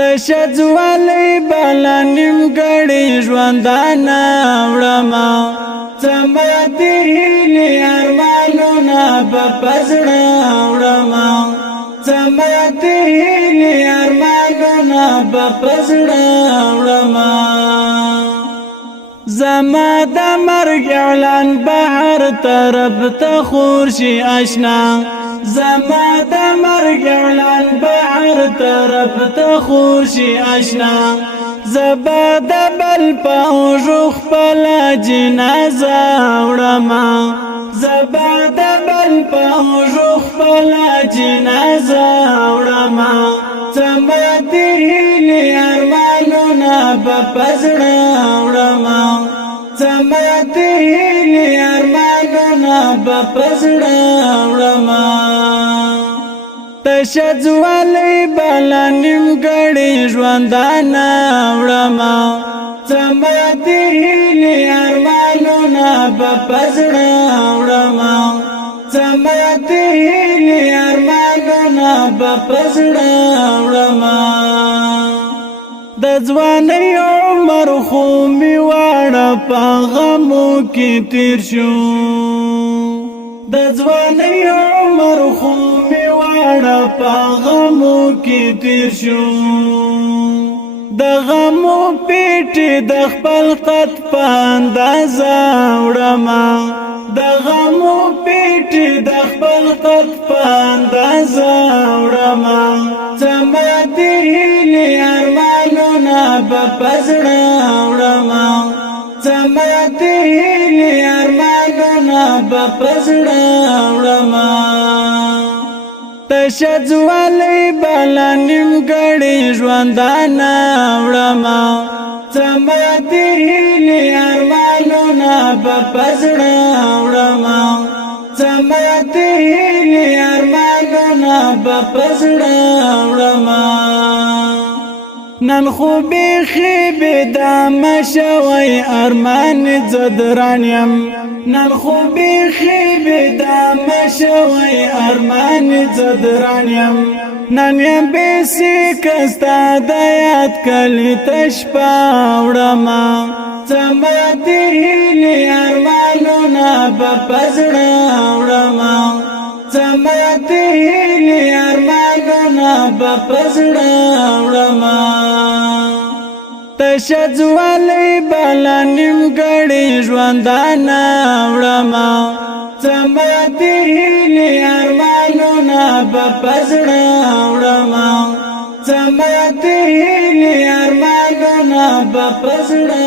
تشجوالی بالا نیمګړی ژوندانه وړما زما د هیلې ارمانونه به په زړه وړما زما د هیلې ارمانونه به په زړه وړما زما د مرګ اعلان بهر طرف ته خور شي آشنا زما د مرګ اعلان بهر طرف ته خور شي آشنا زبا د بل پاوژو خپل جنازه وړما زبا د بل پاوژو خپل جنازه وړما زما د هیلې ارمانونه به په زړه وړما زما د هیلې ارمانونه به په زړه وړما تشجوالی بالا نیمګړی ژوندانه وړما زما د هیلې ارمانونه به په زړه وړما زما د هیلې ارمانونه به په زړه وړما د ځوانۍ عمر خو مې واړه په غمو کې تیر شو د ځوانۍ عمر خو مې واړه په غمو کې تیر شو د غمو پیټې د خپل قد په اندازه وړما د غمو پیټې د خپل قد په اندازه وړما زما د هیلې ارمانونه به په زړه وړما زما د هیلې ارمانونه به په زړه وړما تشجوالی بالا نیمګړی ژوندانه وړما زما د هیلې ارمانونه به په زړه وړما زما د هیلې ارمانونه به په زړه وړما نن خو بیخي بېدامه شوی ارمان زدران یم نن خو بیخي بېدامه شوی ارمان زدران یم نن یم بېسیکه ستا د یاد کلي ته شپه وړما زما د هیلې ارمانونه به په زړه وړما زما د هیلې ارمانونه به په زړه وړما تشجوالی بالا نیمګړی ژوندانه وړما زما د هیلې ارمانونه به په زړه وړما زما د هیلې ارمانونه به په زړه